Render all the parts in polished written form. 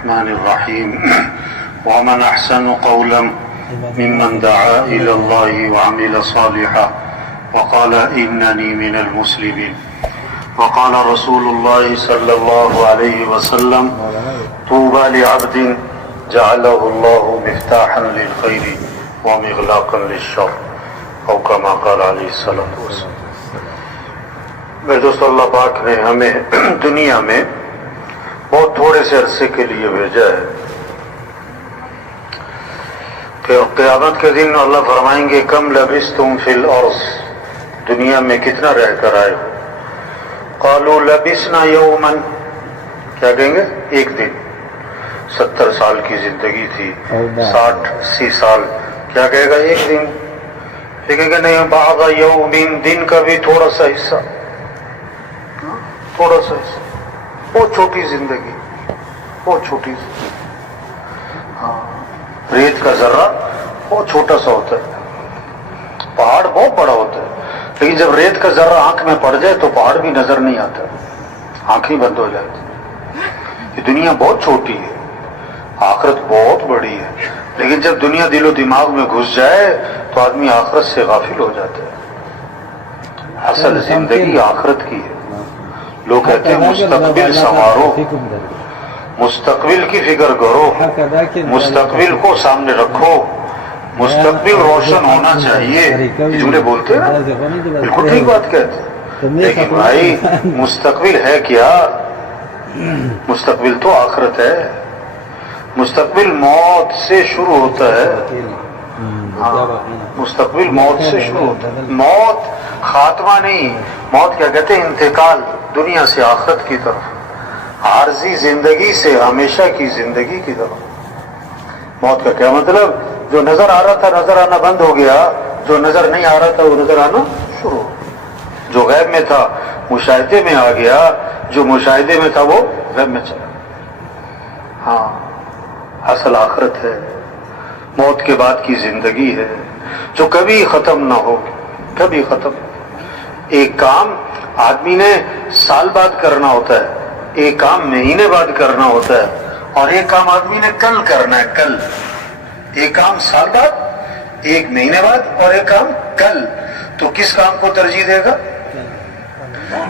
الرحمن الرحيم ومن أحسن قولا ممن دعا إلى الله وعمل صالحا وقال إنني من المسلمين وقال رسول الله صلى الله عليه وسلم طوبى لعبد جعله الله مفتاحا للخير ومغلاقا للشر او كما قال عليه الصلاة والسلام۔ میرے دوستو، اللہ پاک نے ہمیں دنیا میں بہت تھوڑے سے عرصے کے لیے بھیجا ہے کہ قیامت کے دن اللہ فرمائیں گے کم لبثتم فی الارض، دنیا میں کتنا رہ کر آئے ہو؟ قالوا لبثنا یوما، کیا کہیں گے؟ ایک دن۔ 70 سال کی زندگی تھی، 60-80 سال، کیا کہے گا؟ ایک دن۔ پھر کہیں گے نہیں، بعض یوم، دن کا بھی تھوڑا سا حصہ، تھوڑا سا حصہ، بہت چھوٹی زندگی، بہت چھوٹی زندگی۔ ریت کا ذرہ بہت چھوٹا سا ہوتا ہے، پہاڑ بہت بڑا ہوتا ہے، لیکن جب ریت کا ذرہ آنکھ میں پڑ جائے تو پہاڑ بھی نظر نہیں آتا، آنکھ ہی بند ہو جاتی۔ یہ دنیا بہت چھوٹی ہے، آخرت بہت بڑی ہے، لیکن جب دنیا دل و دماغ میں گھس جائے تو آدمی آخرت سے غافل ہو جاتا ہے۔ اصل زندگی آخرت کی ہے۔ لوگ کہتے ہیں مستقبل سنوارو، مستقبل کی فکر کرو، مستقبل کو سامنے رکھو، مستقبل روشن ہونا چاہیے، جملے بولتے ہیں نا، بالکل ٹھیک بات کہتے ہیں، لیکن بھائی مستقبل ہے کیا؟ مستقبل تو آخرت ہے۔ مستقبل موت سے شروع ہوتا ہے، مستقبل موت سے شروع ہوتا ہے۔ موت خاتمہ نہیں، موت کیا کہتے ہیں؟ انتقال دنیا سے آخرت کی طرف، عارضی زندگی سے ہمیشہ کی زندگی کی طرف۔ موت کا کیا مطلب؟ جو نظر آ رہا تھا نظر آنا بند ہو گیا، جو نظر نہیں آ رہا تھا وہ نظر آنا شروع، جو غیب میں تھا مشاہدے میں آ گیا، جو مشاہدے میں تھا وہ غیب میں چلا۔ ہاں، اصل آخرت ہے، موت کے بعد کی زندگی ہے جو کبھی ختم نہ ہو، کبھی ختم۔ ایک کام آدمی نے سال بعد کرنا ہوتا ہے، ایک کام مہینے بعد کرنا ہوتا ہے، اور ایک کام آدمی نے کل کرنا ہے، کل۔ ایک کام سال بعد، ایک مہینے بعد، اور ایک کام کل۔ تو کس کام کو ترجیح دے گا؟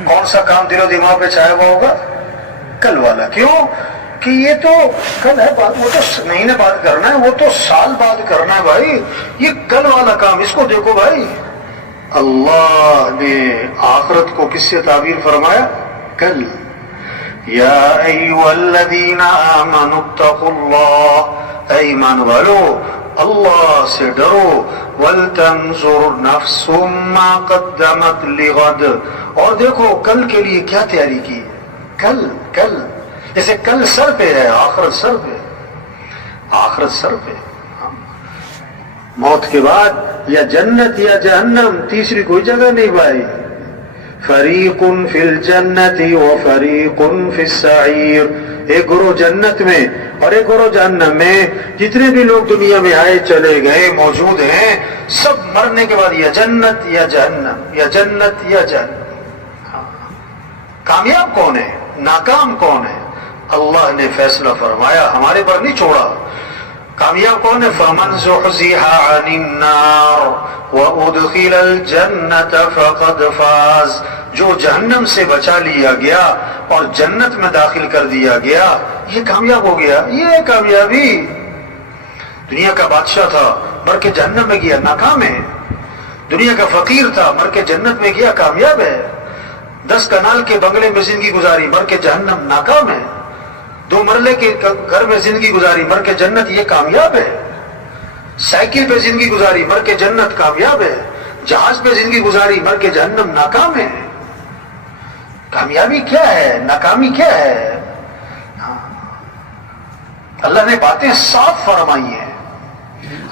کون سا کام دل و دماغ پہ چھایا ہوا ہوگا؟ کل والا۔ کیوں کہ یہ تو کل ہے، بات وہ تو مہینے بعد کرنا ہے، وہ تو سال بعد کرنا ہے بھائی، یہ کل والا کام اس کو دیکھو بھائی۔ اللہ نے آخرت کو کس سے تعبیر فرمایا؟ کل۔ یا ایھا الذین آمنوا اتقوا اللہ، اے ایمان والو اللہ سے ڈرو، ولتنظر نفس ما قدمت لغد، اور دیکھو کل کے لیے کیا تیاری کی۔ کل، کل جیسے کل سر پہ ہے، آخرت سر پہ، آخرت سر پہ۔ موت کے بعد یا جنت یا جہنم، تیسری کوئی جگہ نہیں بھائی۔ فریق فی الجنت و فریق فی السعیر، ایک گروہ جنت میں اور ایک گروہ جہنم میں۔ جتنے بھی لوگ دنیا میں آئے چلے گئے موجود ہیں، سب مرنے کے بعد یا جنت یا جہنم، یا جنت یا جہنم۔ کامیاب کون ہے؟ ناکام کون ہے؟ اللہ نے فیصلہ فرمایا، ہمارے پر نہیں چھوڑا۔ کامیاب کون ہے؟ فمن زحزح عن النار وادخل الجنة فقد فاز، جو جہنم سے بچا لیا گیا اور جنت میں داخل کر دیا گیا، یہ کامیاب ہو گیا۔ یہ کامیابی، دنیا کا بادشاہ تھا مر کے جہنم میں گیا، ناکام ہے۔ دنیا کا فقیر تھا مر کے جنت میں گیا، کامیاب ہے۔ 10 کنال کے بنگلے میں زندگی گزاری، مر کے جہنم، ناکام ہے۔ 2 مرلے کے گھر میں زندگی گزاری، مر کے جنت، یہ کامیاب ہے۔ سائیکل پہ زندگی گزاری، مر کے جنت، کامیاب ہے۔ جہاز پہ زندگی گزاری، مر کے جہنم، ناکام ہے۔ کامیابی کیا ہے؟ ناکامی کیا ہے؟ اللہ نے باتیں صاف فرمائی ہیں۔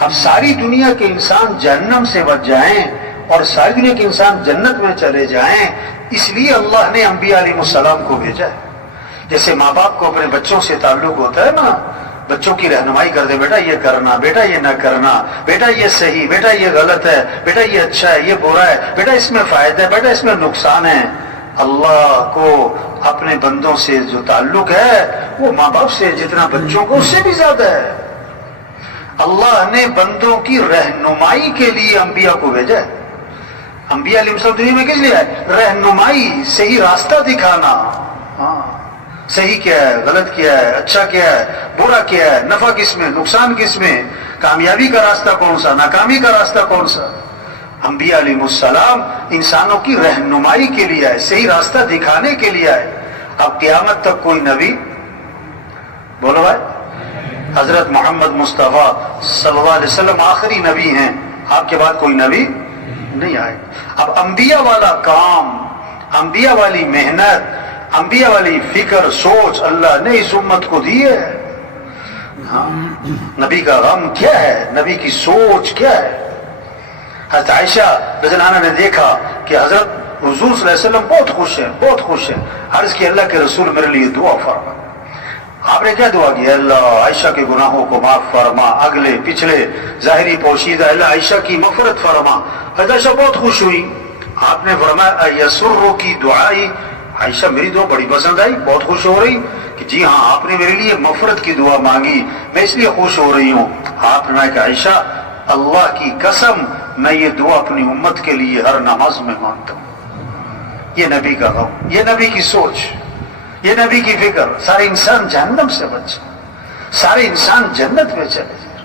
اب ساری دنیا کے انسان جہنم سے بچ جائیں اور ساری دنیا کے انسان جنت میں چلے جائیں، اس لیے اللہ نے انبیاء علیہ السلام کو بھیجا ہے۔ جیسے ماں باپ کو اپنے بچوں سے تعلق ہوتا ہے نا، بچوں کی رہنمائی کر دے، بیٹا یہ کرنا، بیٹا یہ نہ کرنا، بیٹا یہ صحیح، بیٹا یہ غلط ہے، بیٹا یہ اچھا ہے، یہ برا ہے، بیٹا اس میں فائدہ ہے، بیٹا اس میں نقصان ہے۔ اللہ کو اپنے بندوں سے جو تعلق ہے وہ ماں باپ سے جتنا بچوں کو اس سے بھی زیادہ ہے. اللہ نے بندوں کی رہنمائی کے لیے انبیاء کو بھیجا ہے. انبیاء علیہ السلام دنیا میں کس لیے ہے؟ رہنمائی، صحیح راستہ دکھانا. ہاں، صحیح کیا ہے، غلط کیا ہے، اچھا کیا ہے، برا کیا ہے، نفع کس میں، نقصان کس میں، کامیابی کا راستہ کون سا، ناکامی کا راستہ کون سا. انبیاء علیہ السلام انسانوں کی رہنمائی کے لیے آئے، صحیح راستہ دکھانے کے لیے آئے. اب قیامت تک کوئی نبی، بولو بھائی، حضرت محمد مصطفیٰ صلی اللہ علیہ وسلم آخری نبی ہیں، آپ کے بعد کوئی نبی نہیں آئے. اب انبیاء والا کام، انبیاء والی محنت، انبیاء والی فکر، سوچ اللہ نے اس امت کو دی ہے. ہاں، نبی کا غم کیا ہے، نبی کی سوچ کیا ہے. حضرت عائشہ رضی اللہ عنہا نے دیکھا کہ حضرت حضور صلی اللہ علیہ وسلم بہت خوش ہیں، بہت خوش ہیں. عرض کی اللہ کے رسول میرے لیے دعا فرما. آپ نے کیا دعا کی؟ اللہ عائشہ کے گناہوں کو معاف فرما، اگلے پچھلے ظاہری پوشیدہ، اللہ عائشہ کی مغفرت فرما. حضرت عائشہ بہت خوش ہوئی. آپ نے فرمایا یسرو کی دعائی، عائشہ میری دعا بڑی پسند آئی، بہت خوش ہو رہی کہ جی ہاں آپ نے میرے لیے مغفرت کی دعا مانگی، میں اس لیے خوش ہو رہی ہوں. آپ نے کہا عائشہ اللہ کی قسم میں یہ دعا اپنی امت کے لیے ہر نماز میں مانگتا ہوں. یہ نبی کا غم، یہ نبی کی سوچ، یہ نبی کی فکر. سارے انسان جہنم سے بچ، سارے انسان جنت میں چلے جائیں.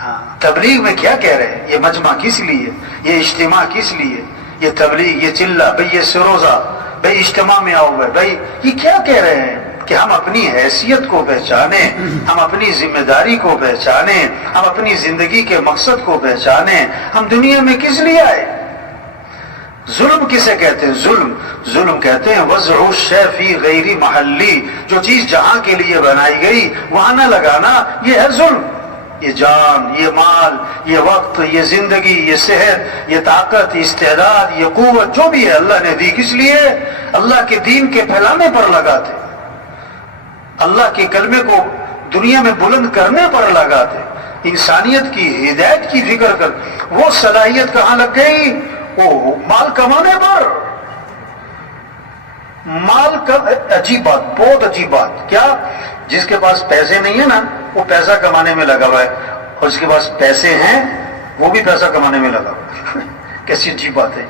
ہاں، تبلیغ میں کیا کہہ رہے ہیں؟ یہ مجمع کس لیے، یہ اجتماع کس لیے، یہ تبلیغ، یہ چلہ بھئی، یہ سروزہ بھئی، اجتماع میں آؤ گے بھئی، یہ کیا کہہ رہے ہیں؟ کہ ہم اپنی حیثیت کو پہچانیں، ہم اپنی ذمہ داری کو پہچانیں، ہم اپنی زندگی کے مقصد کو پہچانیں. ہم دنیا میں کس لیے آئے؟ ظلم کسے کہتے ہیں؟ ظلم کہتے ہیں وضع الشیء فی غیر محلی، جو چیز جہاں کے لیے بنائی گئی وہاں نہ لگانا، یہ ہے ظلم. یہ جان، یہ مال، یہ وقت، یہ زندگی، یہ صحت، یہ طاقت، یہ استعداد، یہ قوت جو بھی ہے اللہ نے دی کس لیے؟ اللہ کے دین کے پھیلانے پر لگاتے، اللہ کے کلمے کو دنیا میں بلند کرنے پر لگاتے، انسانیت کی ہدایت کی فکر کر. وہ صلاحیت کہاں لگ گئی؟ وہ مال کمانے پر. مال کا عجیب بات، بہت عجیب بات. کیا؟ جس کے پاس پیسے نہیں ہے نا وہ پیسہ کمانے میں لگا ہوا ہے، اور جس کے پاس پیسے ہیں وہ بھی پیسہ کمانے میں لگا ہوا ہے. کیسی عجیب بات ہے.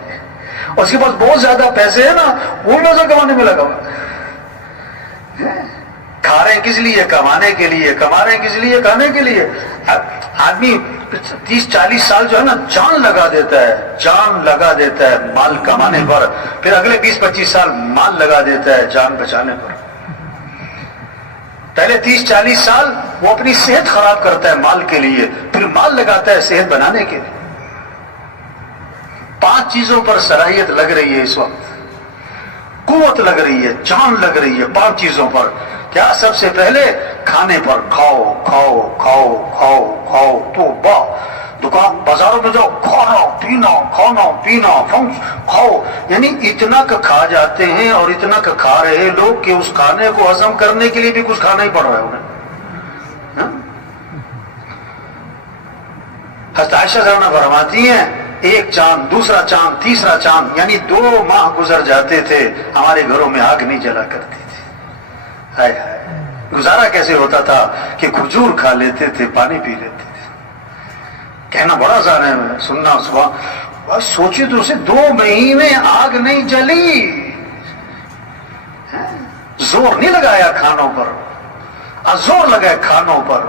اور اس کے پاس بہت زیادہ پیسے ہیں نا وہ بھی پیسہ کمانے میں لگا ہوا ہے. کھا رہے ہیں کس لیے؟ کمانے کے لیے. کما رہے ہیں کس لیے؟ کھانے کے لیے. آدمی 30-40 سال جو ہے نا جان لگا دیتا ہے، جان لگا دیتا ہے مال کمانے پر، پھر اگلے 20-25 سال مال لگا دیتا ہے جان بچانے پر. پہلے 30-40 سال وہ اپنی صحت خراب کرتا ہے مال کے لیے، پھر مال لگاتا ہے صحت بنانے کے لیے. 5 چیزوں پر صلاحیت لگ رہی ہے اس وقت، قوت لگ رہی ہے، جان لگ رہی ہے 5 چیزوں پر. کیا؟ سب سے پہلے کھانے پر. کھاؤ کھاؤ کھاؤ کھاؤ کھاؤ تو دکان بازاروں میں جاؤ، کھانا پینا کھانا پینا کھاؤ. یعنی اتنا کا کھا جاتے ہیں اور اتنا کا کھا رہے لوگ کہ اس کھانے کو ہضم کرنے کے لیے بھی کچھ کھانا ہی پڑ رہا ہے انہیں. حضرت عائشہ زرنا فرماتی ہیں ایک چاند، دوسرا چاند، تیسرا چاند، یعنی 2 ماہ گزر جاتے تھے ہمارے گھروں میں آگ نہیں جلا کرتی تھی. ہائے ہائے، گزارا کیسے ہوتا تھا کہ کھجور کھا لیتے تھے، پانی پی لیتے تھے. کہنا بڑا آسان ہے، سننا صبح. سوچے تو اسے 2 مہینے آگ نہیں جلی، زور نہیں لگایا کھانوں پر، زور لگایا کھانوں پر.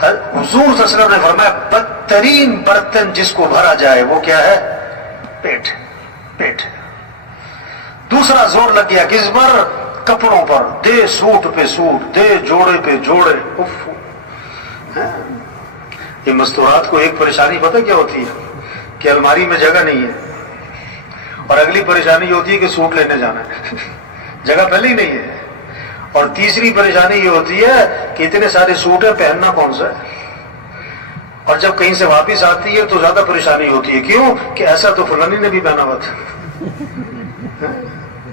حضور صلی اللہ علیہ وسلم نے فرمایا بدترین برتن جس کو بھرا جائے وہ کیا ہے؟ پیٹ. پیٹ. دوسرا زور لگ گیا کس پر؟ کپڑوں پر. دے سوٹ پہ سوٹ، دے جوڑے پہ جوڑے. یہ مستورات کو ایک پریشانی پتہ کیا ہوتی ہے؟ کہ الماری میں جگہ نہیں ہے، اور اگلی پریشانی یہ ہوتی ہے کہ سوٹ لینے جانا ہے، جگہ پہلے ہی نہیں ہے. اور تیسری پریشانی یہ ہوتی ہے کہ اتنے سارے سوٹ ہیں، پہننا کون سا ہے. اور جب کہیں سے واپس آتی ہے تو زیادہ پریشانی ہوتی ہے. کیوں؟ کہ ایسا تو فلانی نے بھی پہنا ہوا تھا.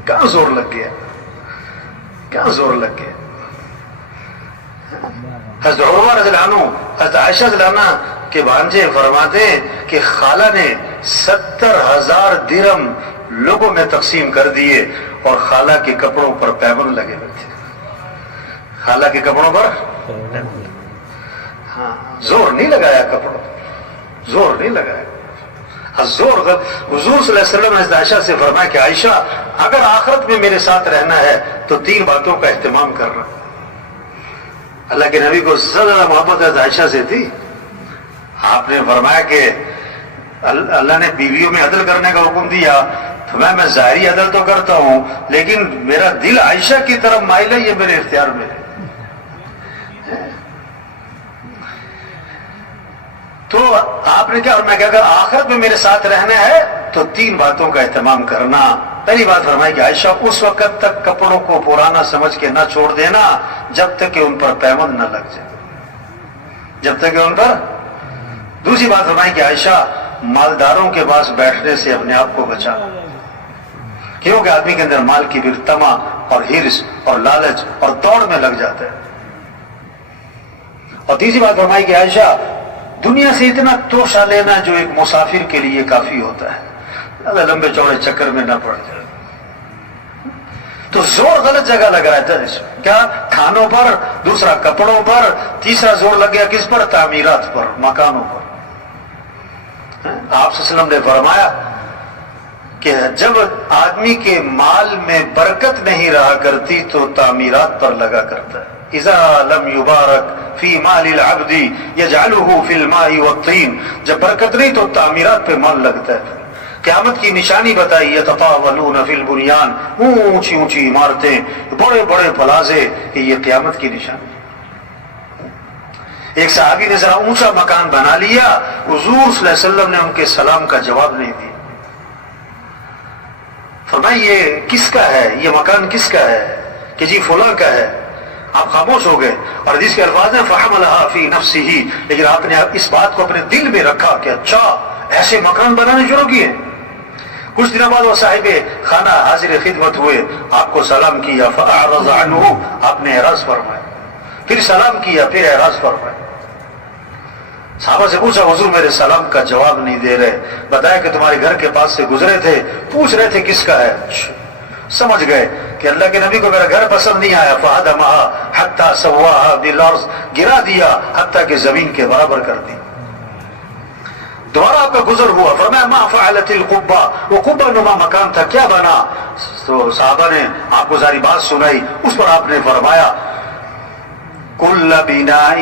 کہاں زور لگ گیا، کہاں زور لگ گیا. حضرت عروہ رضی اللہ عنہ، حضرت عائشہ رضی اللہ عنہ کے بھانجے فرماتے ہیں کہ خالہ نے 70,000 درہم لوگوں میں تقسیم کر دیے اور خالہ کے کپڑوں پر پیبند لگے ہوئے تھے. خالہ کے کپڑوں پر ہاں زور نہیں لگایا کپڑوں، زور نہیں لگایا. زور حضور صلی اللہ علیہ وسلم نے عائشہ سے فرمایا کہ عائشہ اگر آخرت میں میرے ساتھ رہنا ہے تو 3 باتوں کا اہتمام کرنا. اللہ کے نبی کو زیادہ محبت عائشہ سے تھی. آپ نے فرمایا کہ اللہ نے بیویوں میں عدل کرنے کا حکم دیا تو میں ظاہری عدل تو کرتا ہوں لیکن میرا دل عائشہ کی طرف مائل ہے، یہ میرے اختیار میں ہے. تو آپ نے کیا فرمایا کہ اگر آخرت میں میرے ساتھ رہنا ہے تو 3 باتوں کا اہتمام کرنا. پہلی بات فرمائی کہ عائشہ اس وقت تک کپڑوں کو پرانا سمجھ کے نہ چھوڑ دینا جب تک کہ ان پر پیوند نہ لگ جائے، جب تک کہ ان پر. دوسری بات فرمائی کہ عائشہ مالداروں کے پاس بیٹھنے سے اپنے آپ کو بچا، کیونکہ آدمی کے اندر مال کی بھی تما اور ہرس اور لالچ اور دوڑ میں لگ جاتا ہے. اور تیسری بات فرمائی کہ عائشہ دنیا سے اتنا توشہ لینا جو ایک مسافر کے لیے کافی ہوتا ہے، زیادہ لمبے چوڑے چکر میں نہ پڑ جائے. تو زور غلط جگہ لگ رہا ہے. کیا؟ کھانوں پر، دوسرا کپڑوں پر، تیسرا زور لگ گیا کس پر؟ تعمیرات پر، مکانوں پر. آپ صلی اللہ علیہ وسلم نے فرمایا کہ جب آدمی کے مال میں برکت نہیں رہا کرتی تو تعمیرات پر لگا کرتا ہے. اذا لم یبارک فی مال العبد یجعلہ فی الماء والطین. جب برکت نہیں تو تعمیرات پہ مال لگتا ہے. قیامت کی نشانی بتائی یتطاولون فی البنیان، اونچی اونچی عمارتیں، بڑے بڑے پلازے، کہ یہ قیامت کی نشانی. ایک صحابی نے ذرا اونچا مکان بنا لیا، حضور صلی اللہ علیہ وسلم نے ان کے سلام کا جواب نہیں دیا. فرمایا یہ کس کا ہے، یہ مکان کس کا ہے؟ کہ جی فلاں کا ہے. آپ خاموش ہو گئے. اور حدیث کے الفاظ ہیں فحملها فی نفسہ، لیکن آپ نے اس بات کو اپنے دل میں رکھا کہ اچھا ایسے مکان بنانے شروع کیے. کچھ دنوں بعد وہ صاحب خانہ حاضر خدمت ہوئے، آپ کو سلام کیا، فاعرض عنہ، آپ نے اعراض فرمایا. پھر سلام کیا، پھر اعراض فرمایا. صحابہ سے پوچھا حضور میرے سلام کا جواب نہیں دے رہے. بتایا کہ تمہارے گھر کے پاس سے گزرے تھے، پوچھ رہے تھے کس کا ہے. سمجھ گئے کہ اللہ کے نبی کو میرا گھر پسند نہیں آیا. فہدمها حتی سواها بالارض، گرا دیا حتیٰ کہ زمین کے برابر کر دی. دوبارہ آپ کا گزر ہوا. فرمایا ما فعلت القبہ، وہ قبہ نما مکان تھا کیا بنا؟ تو صحابہ نے آپ کو ساری بات سنائی. اس پر آپ نے فرمایا کل بناء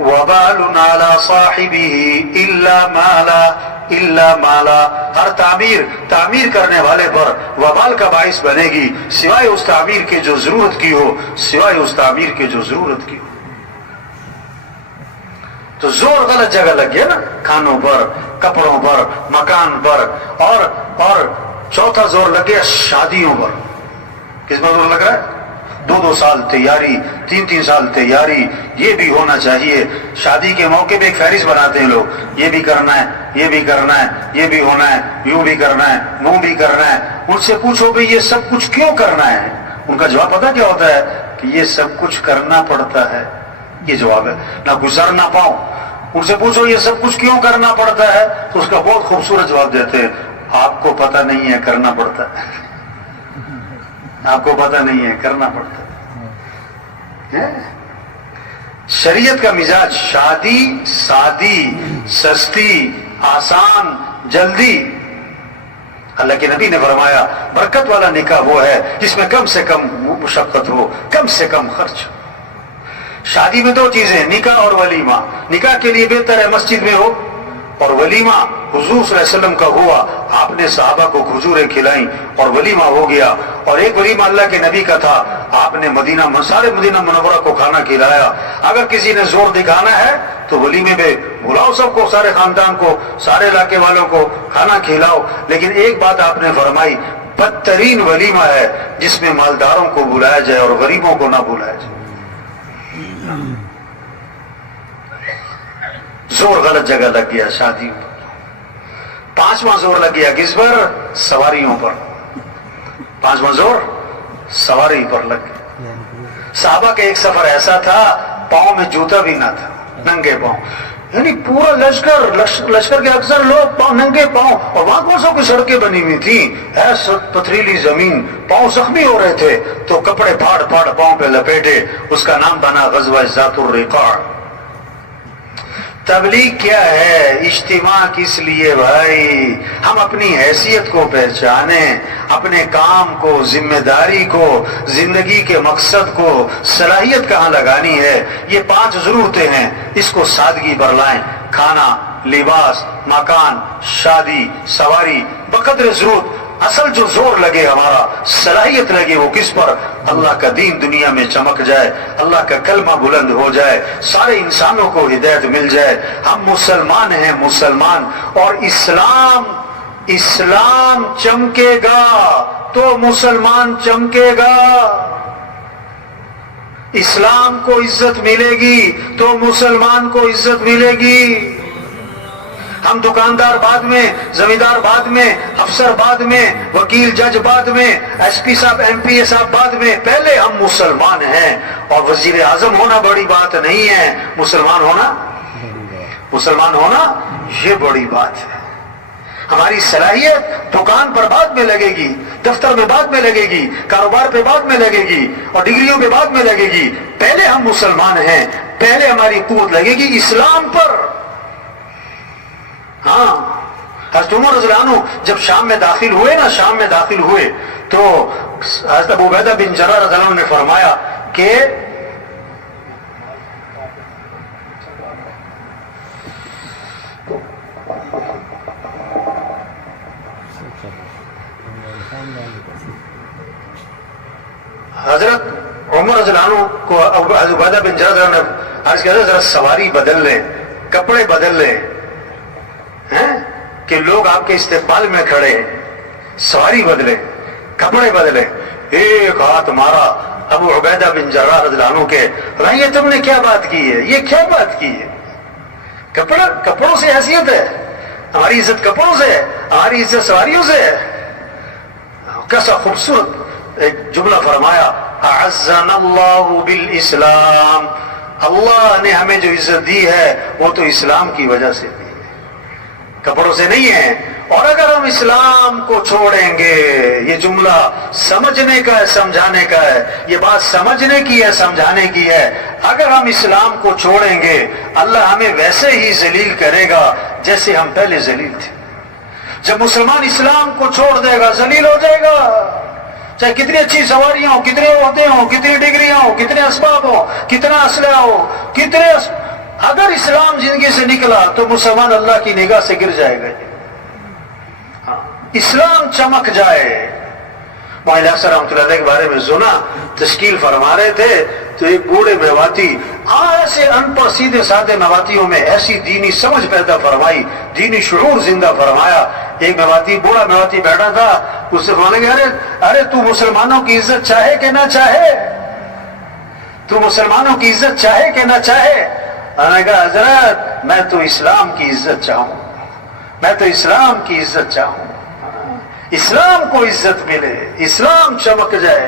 وبال على صاحبه الا مالا، ہر تعمیر کرنے والے پر وبال کا باعث بنے گی سوائے اس تعمیر کے جو ضرورت کی ہو، سوائے اس تعمیر کے جو ضرورت کی ہو. تو زور غلط جگہ لگ گیا نا، کھانوں پر، کپڑوں پر، مکان پر. اور چوتھا زور لگ گیا شادیوں پر. کس پر زور لگ رہا ہے؟ 2 سال تیاری، 3 سال تیاری. یہ بھی ہونا چاہیے. شادی کے موقع پہ ایک فہرست بناتے ہیں لوگ، یہ بھی کرنا ہے، یہ بھی کرنا ہے، یہ بھی ہونا ہے، یوں بھی کرنا ہے، منہ بھی کرنا ہے. ان سے پوچھو بھئی یہ سب کچھ کیوں کرنا ہے؟ ان کا جواب پتہ کیا ہوتا ہے؟ کہ یہ سب کچھ کرنا پڑتا ہے. یہ جواب ہے، نہ گزر نہ پاؤں. ان سے پوچھو یہ سب کچھ کیوں کرنا پڑتا ہے تو اس کا بہت خوبصورت جواب دیتے ہیں آپ کو پتہ نہیں ہے کرنا پڑتا ہے. آپ کو پتہ نہیں ہے کرنا پڑتا ہے. شریعت کا مزاج شادی سادی، سستی، آسان، جلدی. اللہ کے نبی نے فرمایا برکت والا نکاح وہ ہے جس میں کم سے کم مشقت ہو، کم سے کم خرچ. شادی میں 2 چیزیں، نکاح اور ولیمہ. نکاح کے لیے بہتر ہے مسجد میں ہو، اور ولیمہ حضور صلی اللہ علیہ وسلم کا ہوا، آپ نے صحابہ کو کھجوریں کھلائیں اور ولیمہ ہو گیا. اور ایک ولیمہ اللہ کے نبی کا تھا، آپ نے سارے مدینہ منورہ کو کھانا کھلایا. اگر کسی نے زور دکھانا ہے تو ولیمے پہ بلاؤ سب کو، سارے خاندان کو، سارے علاقے والوں کو کھانا کھلاؤ. لیکن ایک بات آپ نے فرمائی، بدترین ولیمہ ہے جس میں مالداروں کو بلایا جائے اور غریبوں کو نہ بلایا جائے. زور غلط جگہ لگ گیا شادی پر. 5واں زور لگ گیا کس پر؟ سواریوں پر. 5واں زور سواری پر لگ گیا. صحابہ کا ایک سفر ایسا تھا پاؤں میں جوتا بھی نہ تھا، ننگے پاؤں. یعنی پورا لشکر کے اکثر لوگ ننگے پاؤں، اور وہاں کون سا کوئی سڑکیں بنی ہوئی تھی، ایسا پتھریلی زمین، پاؤں زخمی ہو رہے تھے تو کپڑے پھاڑ پھاڑ پاؤں پہ لپیٹے، اس کا نام بنا غزوہ ذات الرقاع۔ تبلیغ کیا ہے؟ اجتماع کس لیے بھائی؟ ہم اپنی حیثیت کو پہچانیں، اپنے کام کو، ذمہ داری کو، زندگی کے مقصد کو، صلاحیت کہاں لگانی ہے۔ یہ 5 ضرورتیں ہیں، اس کو سادگی پر لائیں۔ کھانا، لباس، مکان، شادی، سواری، بقدر ضرورت۔ اصل جو زور لگے، ہمارا صلاحیت لگے، وہ کس پر؟ اللہ کا دین دنیا میں چمک جائے، اللہ کا کلمہ بلند ہو جائے، سارے انسانوں کو ہدایت مل جائے۔ ہم مسلمان ہیں، مسلمان، اور اسلام چمکے گا تو مسلمان چمکے گا، اسلام کو عزت ملے گی تو مسلمان کو عزت ملے گی۔ ہم دکاندار بعد میں، زمیندار بعد میں، افسر بعد میں، وکیل جج بعد میں، ایس پی صاحب ایم پی اے صاحب بعد میں، پہلے ہم مسلمان ہیں۔ اور وزیر اعظم ہونا بڑی بات نہیں ہے، مسلمان ہونا یہ بڑی بات ہے۔ ہماری صلاحیت دکان پر بعد میں لگے گی، دفتر میں بعد میں لگے گی، کاروبار پہ بعد میں لگے گی، اور ڈگریوں پہ بعد میں لگے گی۔ پہلے ہم مسلمان ہیں، پہلے ہماری قوت لگے گی اسلام پر۔ ہاں، حضرت عمر رضی اللہ عنہ جب شام میں داخل ہوئے تو حضرت ابو عبیدہ بن جراح رضی اللہ عنہ نے فرمایا کہ حضرت عمر رضی اللہ عنہ کو حضرت عبیدہ بن جراح رضی اللہ عنہ نے عرض کیا، ذرا سواری بدل لیں، کپڑے بدل لیں، کہ لوگ آپ کے استقبال میں کھڑے ہیں، سواری بدلے، کپڑے بدلے۔ ایک ہاتھ مارا ابو عبیدہ بن جراح رضی اللہ عنہ کے، یہ تم نے کیا بات کی ہے؟ یہ کیا بات کی ہے؟ کپڑوں سے حیثیت ہے؟ ہماری عزت کپڑوں سے ہے؟ ہماری عزت سواریوں سے ہے؟ کیسا خوبصورت ایک جملہ فرمایا، اعزنا اللہ بالاسلام، اللہ نے ہمیں جو عزت دی ہے وہ تو اسلام کی وجہ سے دی، کپڑوں سے نہیں ہے۔ اور اگر ہم اسلام کو چھوڑیں گے، یہ جملہ سمجھنے کا ہے، سمجھانے کا ہے، یہ بات سمجھنے کی ہے، سمجھانے کی ہے۔ اگر ہم اسلام کو چھوڑیں گے، اللہ ہمیں ویسے ہی ذلیل کرے گا جیسے ہم پہلے ذلیل تھے۔ جب مسلمان اسلام کو چھوڑ دے گا، ذلیل ہو جائے گا، چاہے کتنی اچھی سواریاں ہوں، کتنے عہدے ہوں، کتنی ڈگریاں ہوں، کتنے اسباب ہوں، کتنا اسلحہ ہو، اگر اسلام زندگی سے نکلا تو مسلمان اللہ کی نگاہ سے گر جائے گا۔ اسلام چمک جائے۔ مولانا اکثر رحمۃ اللہ علیہ کے بارے میں سنا، تشکیل فرما رہے تھے تو ایک بوڑھے میواتی، ایسے ان پڑھ سیدھے سادے میواتیوں میں ایسی دینی سمجھ پیدا فرمائی، دینی شعور زندہ فرمایا۔ ایک میواتی، بوڑھا میواتی بیٹھا تھا، اس سے بولیں گے، ارے تو مسلمانوں کی عزت چاہے کہ نہ چاہے، تو مسلمانوں کی عزت چاہے کہ نہ چاہے؟ میں نے کہا، حضرت میں تو اسلام کی عزت چاہوں، میں تو اسلام کی عزت چاہوں، اسلام کو عزت ملے، اسلام چمک جائے۔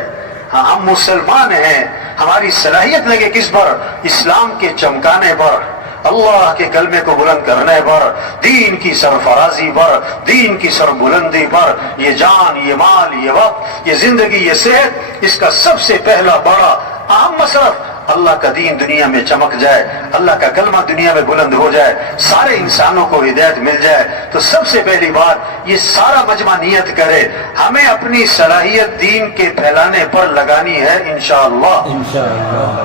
ہاں، ہم مسلمان ہیں، ہماری صلاحیت لگے کس پر؟ اسلام کے چمکانے پر، اللہ کے کلمے کو بلند کرنے پر، دین کی سرفرازی پر، دین کی سر بلندی پر۔ یہ جان، یہ مال، یہ وقت، یہ زندگی، یہ صحت، اس کا سب سے پہلا بڑا اہم مصرف اللہ کا دین دنیا میں چمک جائے، اللہ کا کلمہ دنیا میں بلند ہو جائے، سارے انسانوں کو ہدایت مل جائے۔ تو سب سے پہلی بات، یہ سارا مجمع نیت کرے، ہمیں اپنی صلاحیت دین کے پھیلانے پر لگانی ہے انشاءاللہ۔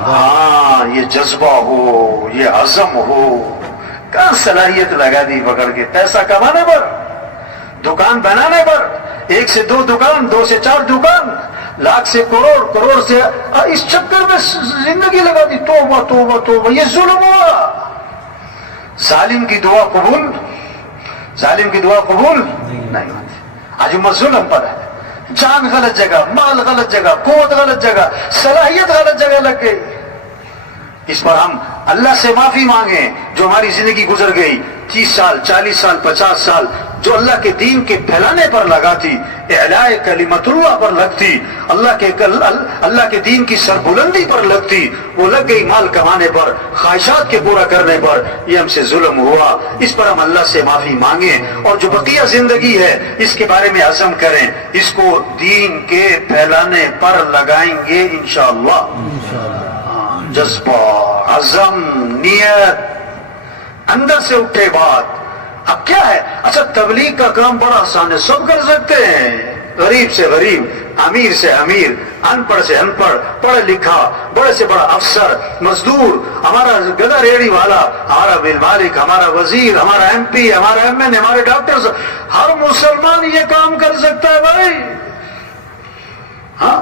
ہاں، یہ جذبہ ہو، یہ عزم ہو۔ کہاں صلاحیت لگا دی پکڑ کے؟ پیسہ کمانے پر، دکان بنانے پر، 1 سے 2 دکان، 2 سے 4 دکان، لاکھ سے کروڑ، کروڑ سے، اس چکر میں زندگی لگا دی۔ توبہ توبہ توبہ، یہ ظلم ہوا۔ ظالم کی دعا قبول، ظالم کی دعا قبول نہیں ہوتی۔ آج امت ظلم پر ہے، جان غلط جگہ، مال غلط جگہ، قوت غلط جگہ، صلاحیت غلط جگہ لگ گئی۔ اس پر ہم اللہ سے معافی مانگیں۔ جو ہماری زندگی گزر گئی، 30 سال، 40 سال، 50 سال، جو اللہ کے دین کے پھیلانے پر لگاتی، اعلاء کلمت اللہ پر لگتی، اللہ کے دین کی سربلندی پر لگتی، وہ لگ گئی مال کمانے پر، خواہشات کے پورا کرنے پر. یہ ہم سے ظلم ہوا، اس پر ہم اللہ سے معافی مانگیں، اور جو بقیہ زندگی ہے اس کے بارے میں عزم کریں، اس کو دین کے پھیلانے پر لگائیں گے انشاءاللہ. جذبہ، عزم، نیت اندر سے اٹھے بات. اب کیا ہے؟ اچھا تبلیغ کا کام بڑا آسان ہے، سب کر سکتے ہیں، غریب سے غریب، امیر سے امیر، ان پڑھ سے ان پڑھ، پڑھ لکھا، بڑے سے بڑا افسر، مزدور، ہمارا گدا ریڑھی والا، ہمارا بل مالک، ہمارا وزیر، ہمارا ایم پی، ہمارا ایم این، ہمارے ڈاکٹر، ہر مسلمان یہ کام کر سکتا ہے بھائی. ہاں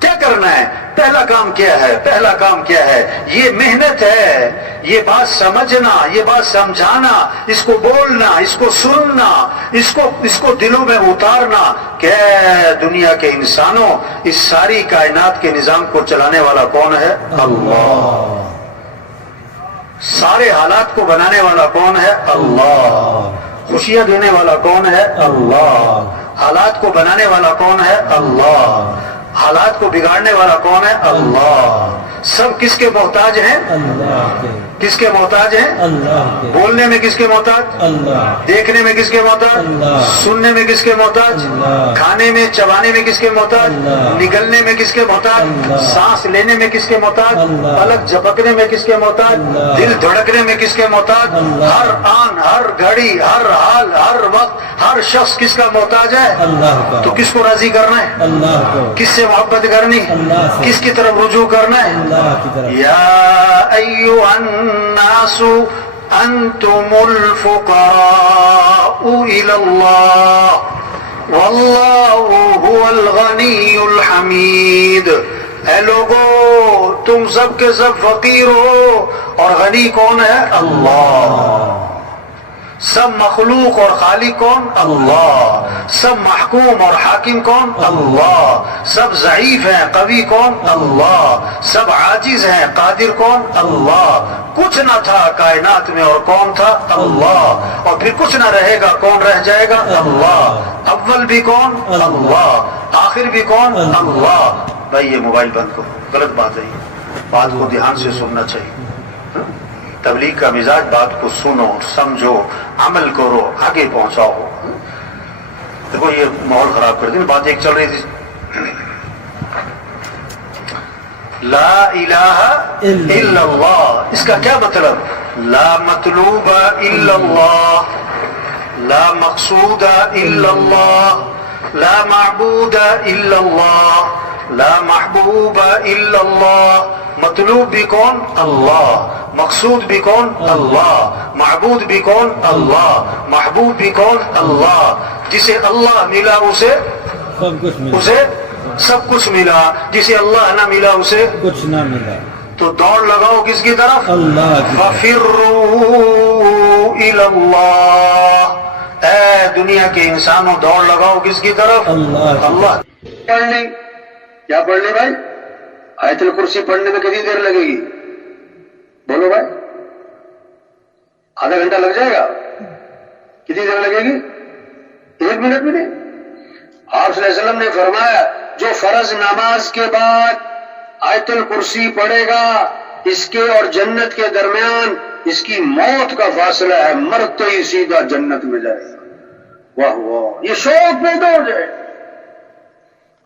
کیا کرنا ہے؟ پہلا کام کیا ہے؟ پہلا کام کیا ہے؟ یہ محنت ہے، یہ بات سمجھنا، یہ بات سمجھانا، اس کو بولنا، اس کو سننا، اس کو دلوں میں اتارنا کہ دنیا کے انسانوں، اس ساری کائنات کے نظام کو چلانے والا کون ہے؟ اللہ. سارے حالات کو بنانے والا کون ہے؟ اللہ. خوشیاں دینے والا کون ہے؟ اللہ. حالات کو بنانے والا کون ہے؟ اللہ. حالات کو بگاڑنے والا کون ہے؟ اللہ. سب کس کے محتاج ہیں؟ اللہ کے. کس کے محتاج ہیں؟ اللہ کے. بولنے میں کس کے محتاج؟ اللہ. دیکھنے میں کس کے محتاج؟ اللہ. سننے میں کس کے محتاج؟ اللہ. کھانے میں چبانے میں کس کے محتاج؟ اللہ. نگلنے میں کس کے محتاج؟ اللہ. سانس لینے میں کس کے محتاج؟ اللہ. پلک جھپکنے میں کس کے محتاج؟ اللہ. دل دھڑکنے میں کس کے محتاج؟ اللہ. ہر آن، ہر گھڑی، ہر حال، ہر وقت، ہر شخص کس کا محتاج ہے؟ اللہ کا. تو کس کو راضی کرنا ہے؟ اللہ کو. کس سے محبت کرنی؟ اللہ سے. کس کی طرف رجوع کرنا ہے؟ اللہ کی طرف. یا ایھا الناس انتم الفقراء الی اللہ واللہ هو الغنی الحمید. اے لوگو تم سب کے سب فقیر ہو، اور غنی کون ہے؟ اللہ. سب مخلوق اور خالق کون؟ اللہ. سب محکوم اور حاکم کون؟ اللہ. سب ضعیف ہیں، قوی کون؟ اللہ. سب عاجز ہیں، قادر کون؟ اللہ. کچھ نہ تھا کائنات میں، اور کون تھا؟ اللہ. اور پھر کچھ نہ رہے گا، کون رہ جائے گا؟ اللہ. اول بھی کون؟ اللہ. آخر بھی کون؟ اللہ. بھائی یہ موبائل بند کرو، غلط بات ہے، بات کو دھیان سے سننا چاہیے. تبلیغ کا مزاج، بات کو سنو، سمجھو، عمل کرو، آگے پہنچاؤ. دیکھو یہ ماحول خراب کر دی. بات ایک چل رہی تھی، لا الہ الا اللہ. اس کا کیا مطلب؟ لا مطلوب الا اللہ، لا مقصود الا اللہ، لا معبود الا اللہ، لا محبوب الا اللہ. مطلوب بھی کون؟ اللہ. مقصود بھی کون؟ اللہ. معبود بھی کون؟ اللہ. محبوب بھی کون؟ اللہ. جسے اللہ ملا اسے سب کچھ ملا، جسے اللہ نہ ملا اسے کچھ نہ ملا. تو دوڑ لگاؤ کس کی طرف؟ اللہ کی. فَفِرُّوا إِلَى اللَّهِ. اے دنیا کے انسانوں دوڑ لگاؤ کس کی طرف؟ اللہ. اللہ. پڑھنے کیا پڑھنے بھائی؟ آیت الکرسی پڑھنے میں کتنی دیر لگے گی؟ بولو بھائی. آدھا گھنٹہ لگ جائے گا؟ کتنی دیر لگے گی؟ 1 منٹ بھی نہیں. آپ صلی اللہ علیہ وسلم نے فرمایا جو فرض نماز کے بعد آیت الکرسی پڑھے گا، اس کے اور جنت کے درمیان اس کی موت کا فاصلہ ہے، مرتے ہی سیدھا جنت میں جائے گا. واہ واہ، یہ شوق پیدا ہو جائے.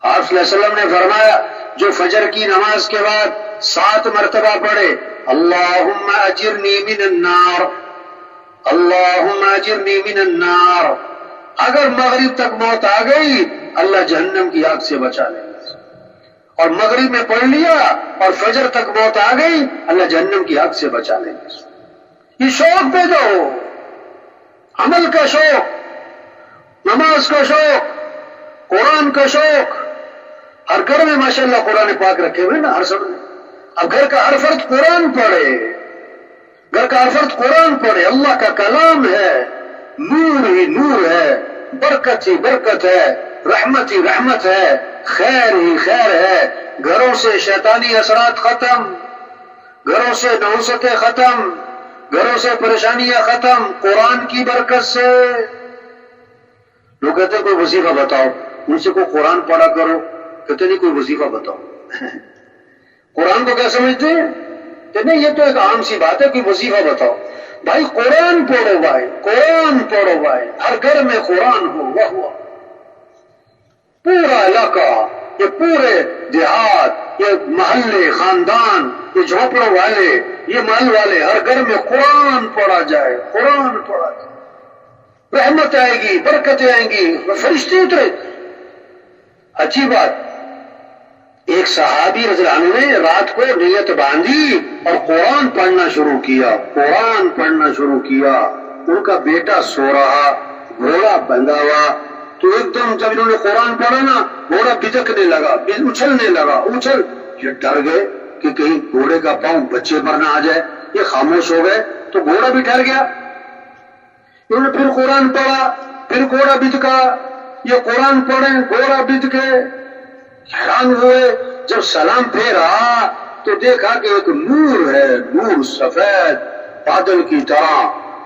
آپ صلی اللہ علیہ وسلم نے فرمایا جو فجر کی نماز کے بعد 7 مرتبہ پڑھے اللہم اجرنی من النار، اللہم اجرنی من النار، اگر مغرب تک موت آ گئی اللہ جہنم کی آگ سے بچا لے گا. اور مغرب میں پڑھ لیا اور فجر تک موت آ گئی اللہ جہنم کی آگ سے بچا لے گا. یہ شوق پیدا ہو، عمل کا شوق، نماز کا شوق، قرآن کا شوق. ہر گھر میں ماشاءاللہ قرآن پاک رکھے ہوئے نا، ہر سب میں. اب گھر کا ہر فرد قرآن پڑھے، گھر کا ہر فرد قرآن پڑھے. اللہ کا کلام ہے، نور ہی نور ہے، برکت ہی برکت ہے، رحمت ہی رحمت ہے، خیر ہی خیر ہے. گھروں سے شیطانی اثرات ختم، گھروں سے نحوستیں ختم، گھروں سے پریشانیاں ختم قرآن کی برکت سے. لوگ کہتے ہیں کوئی وظیفہ بتاؤ، ان سے کوئی قرآن پڑھا کرو، کہتے نہیں کوئی وظیفہ بتاؤ۔ قرآن کو کیا سمجھتے ہیں کہ نہیں یہ تو ایک عام سی بات ہے، کوئی وظیفہ بتاؤ۔ بھائی قرآن پڑھو، بھائی قرآن پڑھو، بھائی ہر گھر میں قرآن ہو۔ واہ واہ، پورا علاقہ، یہ پورے دیہات، یہ محلے، خاندان، یہ جھونپڑوں والے، یہ محل والے، ہر گھر میں قرآن پڑھا جائے، قرآن پڑھا جائے، رحمت آئے گی، برکتیں آئیں گی، فرشتے اترے۔ اچھی بات، ایک صحابی رضی اللہ عنہ نے رات کو نیت باندھی اور قرآن پڑھنا شروع کیا، قرآن پڑھنا شروع کیا۔ ان کا بیٹا سو رہا، گھوڑا بندھا ہوا، تو ایک دم جب انہوں نے قرآن پڑھا نا، گھوڑا بچکنے لگا، اچھلنے لگا، اچھل۔ یہ ڈر گئے کہ کہیں گھوڑے کا پاؤں بچے پر نہ آ جائے، یہ خاموش ہو گئے تو گھوڑا بھی ٹھہر گیا۔ انہوں نے پھر قرآن پڑھا، پھر گھوڑا بچکا، یہ قرآن پڑھیں، گھوڑا بچکے، حیران ہوئے۔ جب سلام پھیرا تو دیکھا کہ ایک نور ہے، نور سفید بادل کی طرح،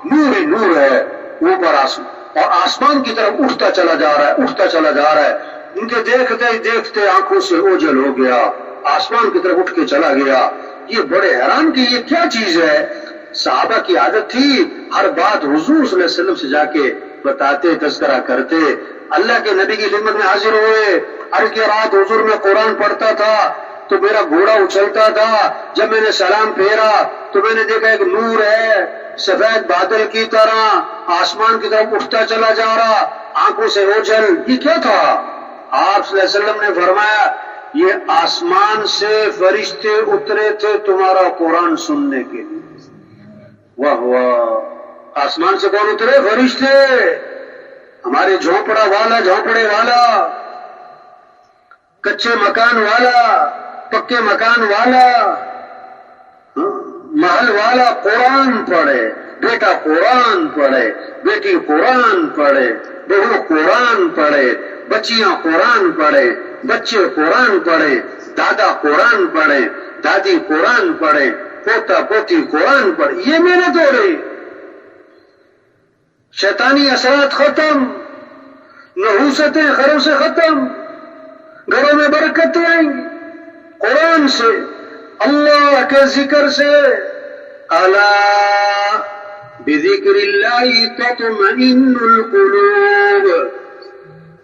نور ہی نور ہے اوپر آسمان، اور آسمان کی طرف اٹھتا چلا جا رہا ہے، اٹھتا چلا جا رہا ہے۔ ان کے دیکھتے ہی دیکھتے آنکھوں سے اوجھل ہو گیا، آسمان کی طرف اٹھ کے چلا گیا۔ یہ بڑے حیران کہ یہ کیا چیز ہے۔ صحابہ کی عادت تھی ہر بات حضور صلی اللہ علیہ وسلم سے جا کے بتاتے، تذکرہ کرتے۔ اللہ کے نبی کی خدمت میں حاضر ہوئے، عرض کی رات حضور میں قرآن پڑھتا تھا تو میرا گھوڑا اچھلتا تھا، جب میں نے سلام پھیرا تو میں نے دیکھا ایک نور ہے سفید بادل کی طرح، آسمان کی طرف اٹھتا چلا جا رہا، آنکھوں سے اوجھل۔ یہ کیا تھا؟ آپ صلی اللہ علیہ وسلم نے فرمایا یہ آسمان سے فرشتے اترے تھے تمہارا قرآن سننے کے لیے۔ واہ واہ، آسمان سے کون اترے؟ فرشتے۔ ہمارے جھونپڑا والا، جھونپڑے والا، کچے مکان والا، پکے مکان والا، محل والا قرآن پڑھے، بیٹا قرآن پڑھے، بیٹی قرآن پڑھے، بہو قرآن پڑھے، بچیاں قرآن پڑھے، بچے قرآن پڑھے، دادا قرآن پڑھے، دادی قرآن پڑھے، پوتا پوتی قرآن پڑھے۔ یہ محنت ہو رہی، شیطانی اثرات ختم، نحوستیں گھروں سے ختم، گھروں میں برکتیں آئیں گی قرآن سے، اللہ کے ذکر سے۔ الا بذکر اللہ تطمئن القلوب،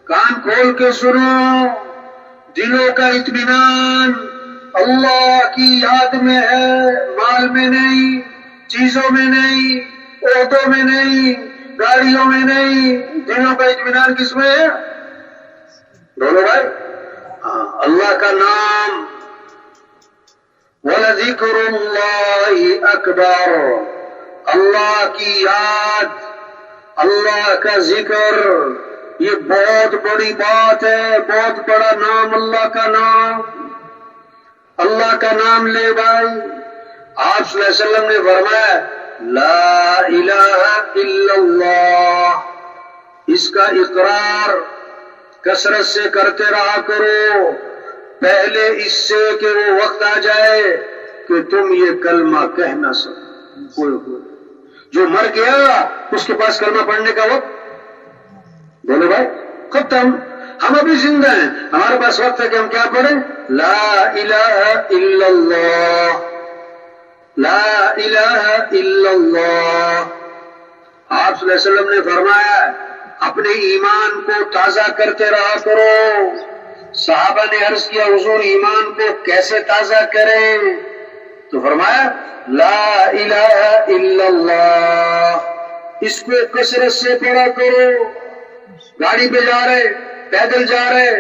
کان کھول کے سنو، دلوں کا اطمینان اللہ کی یاد میں ہے، مال میں نہیں، چیزوں میں نہیں، عہدوں میں نہیں، گاڑیوں میں نہیں، دلوں کا اطمینان کس میں ہے؟ بولو بھائی، اللہ کا نام۔ وَلَذِكْرُ اللَّهِ أَكْبَرُ، اللہ کی یاد، اللہ کا ذکر، یہ بہت بڑی بات ہے، بہت بڑا نام اللہ کا نام۔ اللہ کا نام لے بھائی۔ آپ صلی اللہ علیہ وسلم نے فرمایا لا الہ الا اللہ، اس کا اقرار کثرت سے کرتے رہا کرو، پہلے اس سے کہ وہ وقت آ جائے کہ تم یہ کلمہ کہہ نہ سکو۔ جو مر گیا اس کے پاس کلمہ پڑھنے کا وقت، بولے بھائی ختم۔ ہم ابھی زندہ ہیں، ہمارے پاس وقت ہے کہ ہم کیا پڑھیں؟ لا الہ الا اللہ، لا الہ الا اللہ۔ آپ صلی اللہ علیہ وسلم نے فرمایا اپنے ایمان کو تازہ کرتے رہا کرو۔ صحابہ نے عرض کیا حضور ایمان کو کیسے تازہ کریں؟ تو فرمایا لا الہ الا اللہ، اس کو کثرت سے پڑھا کرو۔ گاڑی پہ جا رہے، پیدل جا رہے،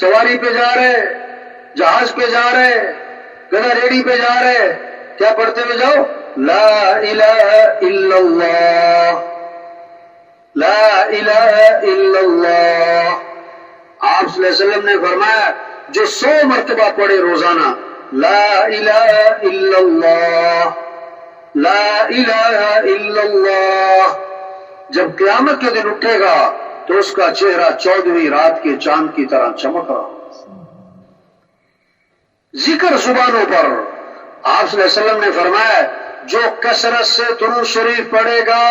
سواری پہ جا رہے، جہاز پہ جا رہے، گدھا ریڑھی پہ جا رہے، کیا پڑھتے ہوئے جاؤ؟ لا الہ الا اللہ، لا الہ الا اللہ۔ آپ صلی اللہ علیہ وسلم نے فرمایا جو 100 مرتبہ پڑھے روزانہ لا الہ الا اللہ، لا الہ الا اللہ، جب قیامت کے دن اٹھے گا تو اس کا چہرہ 14ویں رات کے چاند کی طرح چمک رہا۔ ذکر زبانوں پر۔ آپ صلی اللہ علیہ وسلم نے فرمایا جو کثرت سے درود شریف پڑھے گا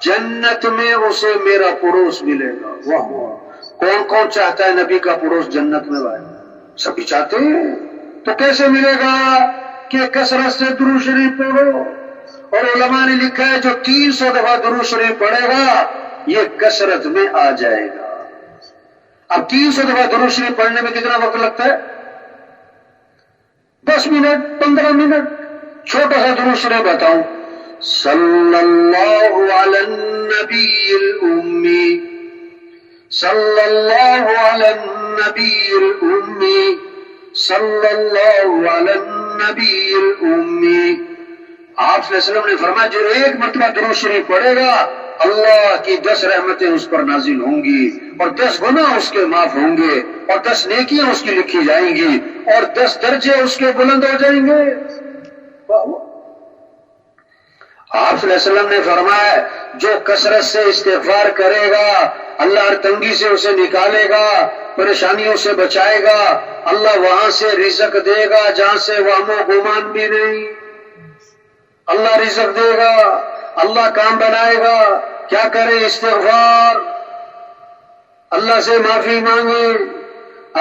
جنت میں اسے میرا پڑوس ملے گا. واہ واہ. کون کون چاہتا ہے نبی کا پڑوس جنت میں بھائی؟ سبھی چاہتے ہیں. تو کیسے ملے گا؟ کہ کثرت سے درود شریف پڑھو. اور علماء نے لکھا ہے جو 300 دفعہ درود شریف پڑھے گا یہ کثرت میں آ جائے گا. اب 300 دفعہ درود شریف پڑھنے میں کتنا وقت لگتا ہے؟ 10 منٹ 15 منٹ. چھوٹا سا درود شریف بتاؤں. صلی اللہ علی النبی الامی، صلی اللہ علی النبی الامی، صلی اللہ علی النبی الامی. آپ صلی اللہ علیہ وسلم نے فرمایا جو ایک مرتبہ درود شریف پڑھے گا اللہ کی 10 رحمتیں اس پر نازل ہوں گی اور 10 گناہ اس کے معاف ہوں گے اور 10 نیکیاں اس کی لکھی جائیں گی اور 10 درجے اس کے بلند ہو جائیں گے. آپ صلی اللہ علیہ وسلم نے فرمایا جو کثرت سے استغفار کرے گا اللہ ہر تنگی سے اسے نکالے گا، پریشانیوں سے بچائے گا. اللہ وہاں سے رزق دے گا جہاں سے وہم و گمان بھی نہیں. اللہ رزق دے گا، اللہ کام بنائے گا. کیا کرے؟ استغفار. اللہ سے معافی مانگے.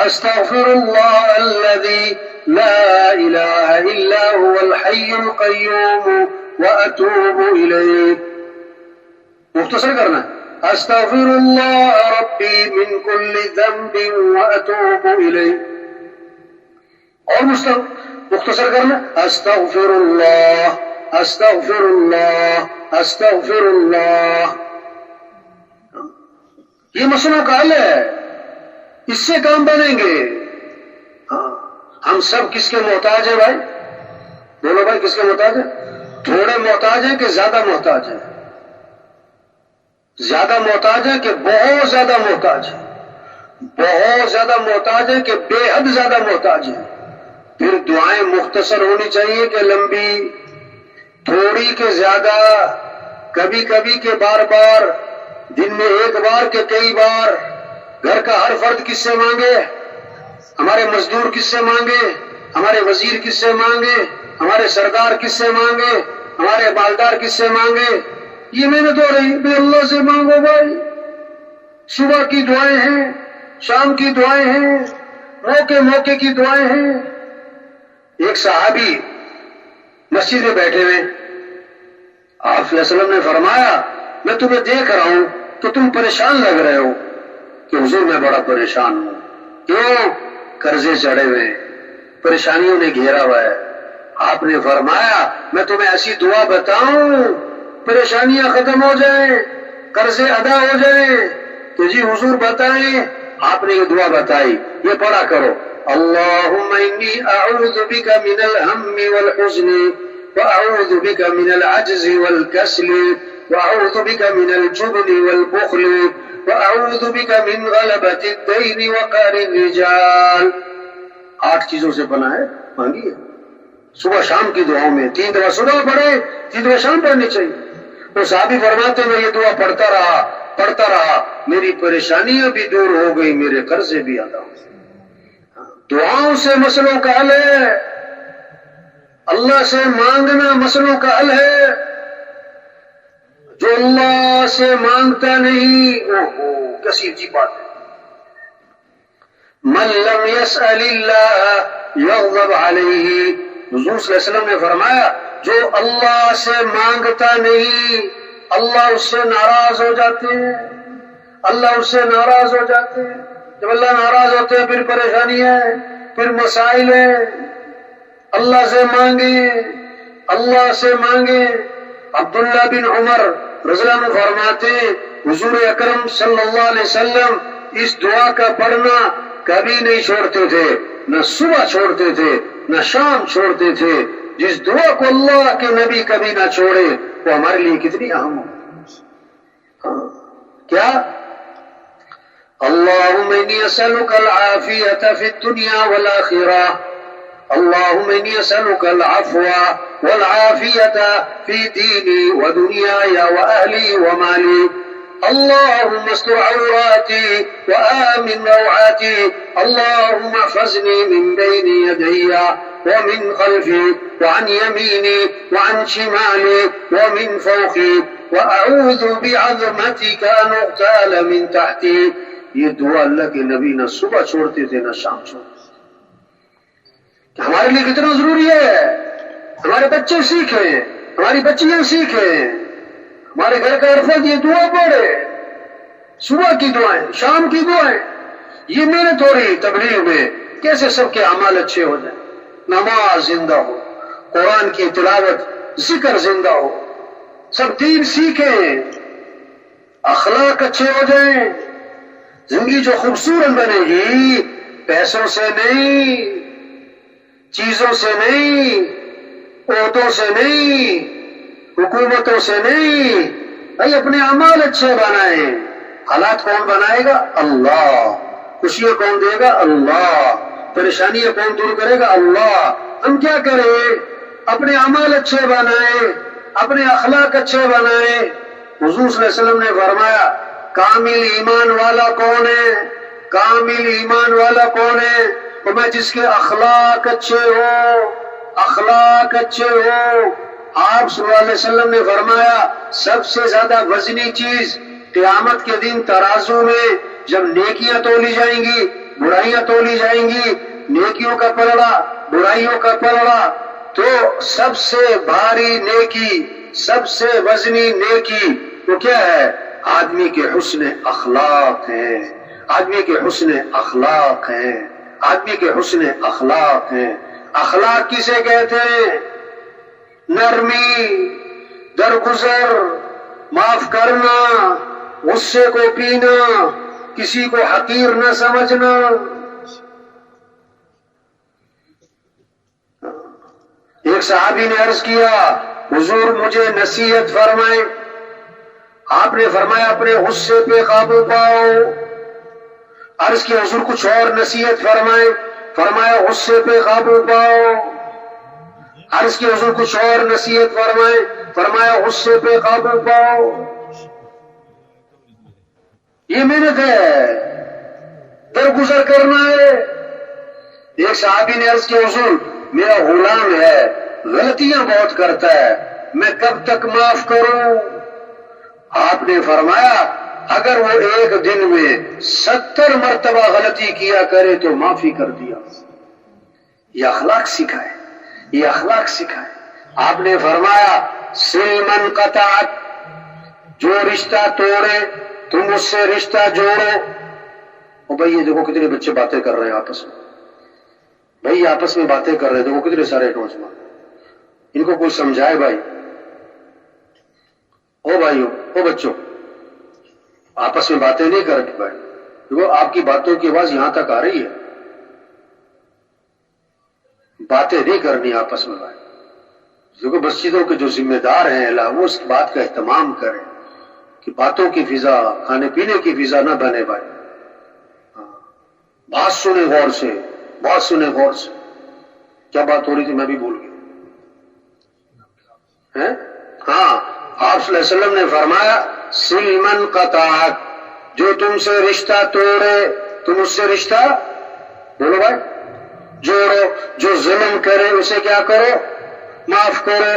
استغفر اللہ الذی لا الہ الا هو الحی القیوم واتوب الیہ. مختصر کرنا ہے استغفر اللہ ربی من کل ذنب واتوب الیہ. اور مختصر کرنا استغفر اللہ استغفر اللہ استغفر اللہ. یہ مسئلہ کا حل ہے، اس سے کام بنیں گے. ہم سب کس کے محتاج ہیں بھائی؟ بولو بھائی کس کے محتاج ہیں؟ تھوڑے محتاج ہیں کہ زیادہ محتاج ہیں؟ زیادہ محتاج ہیں کہ بہت زیادہ محتاج ہیں؟ بہت زیادہ محتاج ہیں کہ بے حد زیادہ محتاج ہیں. پھر دعائیں مختصر ہونی چاہیے کہ لمبی؟ تھوڑی کہ زیادہ؟ کبھی کبھی کہ بار بار؟ دن میں ایک بار کہ کئی بار؟ گھر کا ہر فرد کس سے مانگے؟ ہمارے مزدور کس سے مانگے؟ ہمارے وزیر کس سے مانگے؟ ہمارے سردار کس سے مانگے؟ ہمارے مالدار کس سے مانگے؟ یہ محنت ہو رہی بے اللہ سے مانگو بھائی. صبح کی دعائیں ہیں، شام کی دعائیں ہیں، موقع موقع کی دعائیں ہیں. ایک صحابی مسجد میں بیٹھے ہوئے، آپ صلی اللہ علیہ وسلم نے فرمایا میں تمہیں دیکھ رہا ہوں تو تم پریشان لگ رہے ہو. کہ حضور میں بڑا پریشان ہوں. کیوں؟ قرضے چڑھے ہوئے، پریشانیوں نے گھیرا ہوا ہے. آپ نے فرمایا میں تمہیں ایسی دعا بتاؤں پریشانیاں ختم ہو جائیں، قرضے ادا ہو جائیں. تو جی حضور بتائیں. آپ نے یہ دعا بتائی، یہ پڑھا کرو. اللہم انی اعوذ بک من الہم والحزن واعوذ بک من العجز والکسل واعوذ بک من الجبن والبخل واعوذ بک من غلبۃ الدین وقہر الرجال. 8 چیزوں سے پناہ مانگی ہے. صبح شام کی دعاؤں میں 3 دفعہ صبح پڑھے، 3 دفعہ شام پڑھنی چاہیے. تو صحابی فرماتے میں یہ دعا پڑھتا رہا میری پریشانیاں بھی دور ہو گئی، میرے قرضے بھی ادا ہو گئے. دعاؤں سے مسئلوں کا حل ہے. اللہ سے مانگنا مسئلوں کا حل ہے. جو اللہ سے مانگتا نہیں کیسی عجیب بات ہے. من لم يسأل اللہ یغضب علیہ. حضور صلی اللہ علیہ وسلم نے فرمایا جو اللہ سے مانگتا نہیں اللہ اس سے ناراض ہو جاتے ہیں. اللہ اس سے ناراض ہو جاتے ہیں. جب اللہ ناراض ہوتے ہیں پھر پریشانی ہے، پھر مسائل ہیں. اللہ سے مانگیں، اللہ سے مانگیں. عبداللہ بن عمر رضی اللہ عنہ فرماتے ہیں حضور اکرم صلی اللہ علیہ وسلم اس دعا کا پڑھنا کبھی نہیں چھوڑتے تھے، نہ صبح چھوڑتے تھے نہ شام چھوڑتے تھے. جس دعا کو اللہ کے نبی کبھی نہ چھوڑے وہ ہمارے لیے کتنی اہم ہو. کیا؟ اللہم انی اسألک العافیۃ فی الدنیا والآخرہ. اللہم انی اسألک العفو والعافیۃ فی دینی ودنیای واہلی ومالی. اللهم استر عوراتي وآمن روعاتي. اللهم احفظني من بين يدي ومن خلفي وعن يميني وعن شمالي ومن فوقي وَأَعُوذُ بِعَظْمَتِكَ أَنْ أُغْتَالَ مِنْ تَحْتِي. یہ دعا اللہ کے نبی نہ صبح چھوڑتے تھے نہ شام چھوڑتے تھے. ہمارے لیے کتنا ضروری ہے. ہمارے بچے سیکھیں, ہماری بچیاں سیکھیں, ہمارے گھر کا عرفت یہ دعا پڑھے. صبح کی دعائیں, شام کی دعائیں. یہ محنت ہو رہی تبلیغ میں کیسے سب کے اعمال اچھے ہو جائیں. نماز زندہ ہو, قرآن کی تلاوت, ذکر زندہ ہو, سب دین سیکھیں, اخلاق اچھے ہو جائیں. زندگی جو خوبصورت بنے گی پیسوں سے نہیں, چیزوں سے نہیں, عہدوں سے نہیں, حکومتوں سے نہیں. بھائی اپنے اعمال اچھے بنائیں. حالات کون بنائے گا؟ اللہ. خوشیاں کون دے گا؟ اللہ. پریشانیاں کون دور کرے گا؟ اللہ. ہم کیا کریں؟ اپنے اعمال اچھے بنائیں, اپنے اخلاق اچھے بنائیں. حضور صلی اللہ علیہ وسلم نے فرمایا کامل ایمان والا کون ہے؟ کامل ایمان والا کون ہے؟ فرمایا جس کے اخلاق اچھے ہو, اخلاق اچھے ہو. آپ صلی اللہ علیہ وسلم نے فرمایا سب سے زیادہ وزنی چیز قیامت کے دن ترازو میں جب نیکیاں تولی جائیں گی, برائیاں تولی جائیں گی, نیکیوں کا پلڑا, برائیوں کا پلڑا, تو سب سے بھاری نیکی, سب سے وزنی نیکی وہ کیا ہے؟ آدمی کے حسن اخلاق ہیں. آدمی کے حسن اخلاق ہیں. آدمی کے حسن اخلاق ہیں. اخلاق کسے کہتے ہیں؟ نرمی, درگزر, معاف کرنا, غصے کو پینا, کسی کو حقیر نہ سمجھنا. ایک صحابی نے عرض کیا حضور مجھے نصیحت فرمائیں. آپ نے فرمایا اپنے غصے پہ قابو پاؤ. عرض کیا حضور کچھ اور نصیحت فرمائیں. فرمایا غصے پہ قابو پاؤ. عرض کی حضور کچھ اور نصیحت فرمائیں. فرمایا غصے پہ قابو پاؤ. یہ محنت ہے, درگزر کرنا ہے. ایک صحابی نے عرض کیا حضور میرا غلام ہے, غلطیاں بہت کرتا ہے, میں کب تک معاف کروں؟ آپ نے فرمایا اگر وہ ایک دن میں 70 مرتبہ غلطی کیا کرے تو معافی کر دیا. یہ اخلاق سکھائے, یہ اخلاق سکھائے. آپ نے فرمایا سل من قطعت, جو رشتہ توڑے تم اس سے رشتہ جوڑو. او بھائی یہ دیکھو کتنے بچے باتیں کر رہے ہیں آپس میں, بھائی آپس میں باتیں کر رہے ہیں, دیکھو کتنے سارے نوجوان, ان کو کوئی سمجھائے بھائی. او بھائیو, او بچوں, آپس میں باتیں نہیں کر بھائی. دیکھو آپ کی باتوں کی آواز یہاں تک آ رہی ہے, باتیں نہیں کرنی آپس میں بھائی. دیکھو مسجدوں کے جو ذمہ دار ہیں وہ اس بات کا اہتمام کریں کہ باتوں کی فضا, کھانے پینے کی فضا نہ بنے بھائی. بات سنیں غور سے, بات سنیں غور سے. کیا بات ہو رہی تھی میں بھی بھول گیا. ہاں, آپ صلی اللہ علیہ وسلم نے فرمایا سل من قطعت, جو تم سے رشتہ توڑے تم اس سے رشتہ بولو بھائی جوڑو. جو ظلم کرے اسے کیا کرو؟ معاف کرو.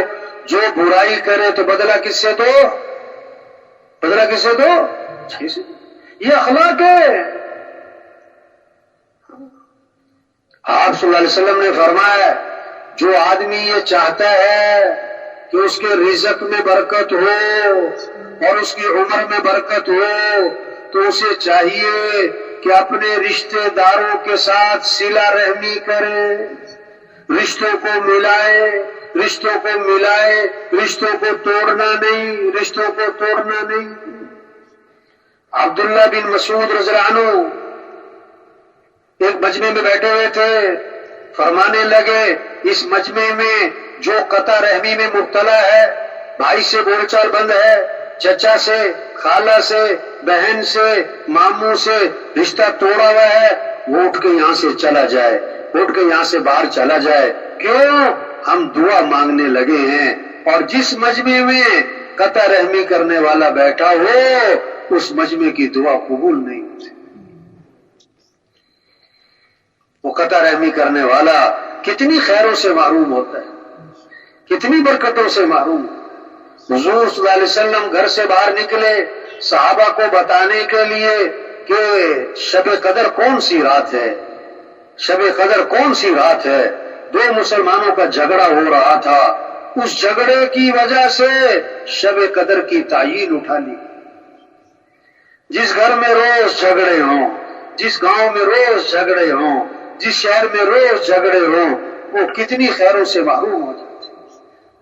جو برائی کرے تو بدلہ کس سے دو؟ بدلہ کس سے دو؟ اچھائی سے. یہ اخلاق ہے. آپ صلی اللہ علیہ وسلم نے فرمایا جو آدمی یہ چاہتا ہے کہ اس کے رزق میں برکت ہو اور اس کی عمر میں برکت ہو تو اسے چاہیے کہ اپنے رشتہ داروں کے ساتھ صلہ رحمی کرے, رشتوں کو ملائے, رشتوں کو ملائے, رشتوں کو توڑنا نہیں, رشتوں کو توڑنا نہیں. عبداللہ بن مسعود رضی اللہ عنہ ایک مجمع میں بیٹھے ہوئے تھے, فرمانے لگے اس مجمع میں جو قطع رحمی میں مبتلا ہے, بھائی سے بول چال بند ہے, چچا سے, خالہ سے, بہن سے, ماموں سے رشتہ توڑا ہوا ہے, وہ اٹھ کے یہاں سے چلا جائے, اٹھ کے یہاں سے باہر چلا جائے. کیوں؟ ہم دعا مانگنے لگے ہیں, اور جس مجمع میں قطع رحمی کرنے والا بیٹھا ہو اس مجمع کی دعا قبول نہیں ہوتی. وہ قطع رحمی کرنے والا کتنی خیروں سے محروم ہوتا ہے, کتنی برکتوں سے محروم. حضور صلی اللہ علیہ وسلم گھر سے باہر نکلے صحابہ کو بتانے کے لیے کہ شب قدر کون سی رات ہے، شب قدر کون سی رات ہے۔ دو مسلمانوں کا جھگڑا ہو رہا تھا، اس جھگڑے کی وجہ سے شب قدر کی تعین اٹھا لی۔ جس گھر میں روز جھگڑے ہوں، جس گاؤں میں روز جھگڑے ہوں، جس شہر میں روز جھگڑے ہوں، وہ کتنی خیروں سے محروم ہو جاتے،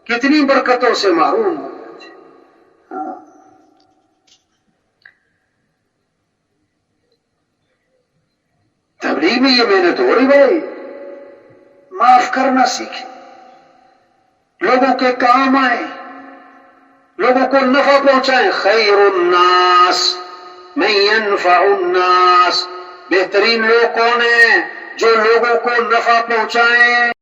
کتنی برکتوں سے محروم ہو جاتے۔ تبلیغ میں یہ محنت ہو رہی بھائی، معاف کرنا سیکھیں، لوگوں کے کام آئیں، لوگوں کو نفع پہنچائیں۔ خیر الناس من ينفع الناس، بہترین لوگ کون ہیں؟ جو لوگوں کو نفع پہنچائیں۔